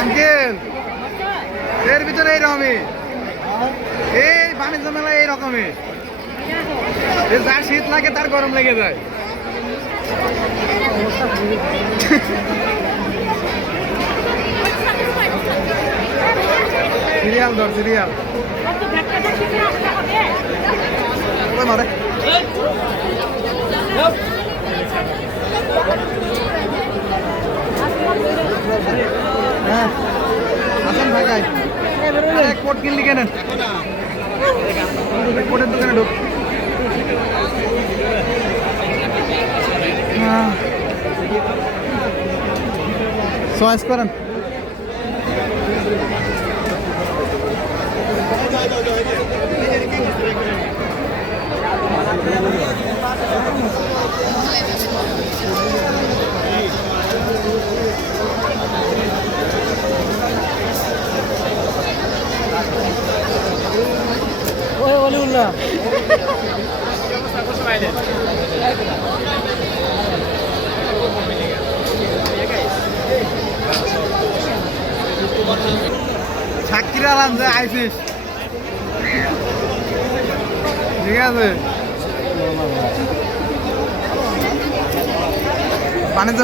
Uncle, এর ভিতরে এইরকমই। এই বাণিজ্য মেলা এইরকমই। যার শীত লাগে, তার গরম লেগে যায়। সিরিয়াল ধর, সিরিয়াল। মারে হ্যাঁ আসেন ভাগাই এক কোট কিনলি কেন? কোটের দোকানে ঢুক। চয়েস করেন। অলিউল্লাহ সাক্ষীর আলাম যে আইসিস। ঠিক আছে? বাণিজ্য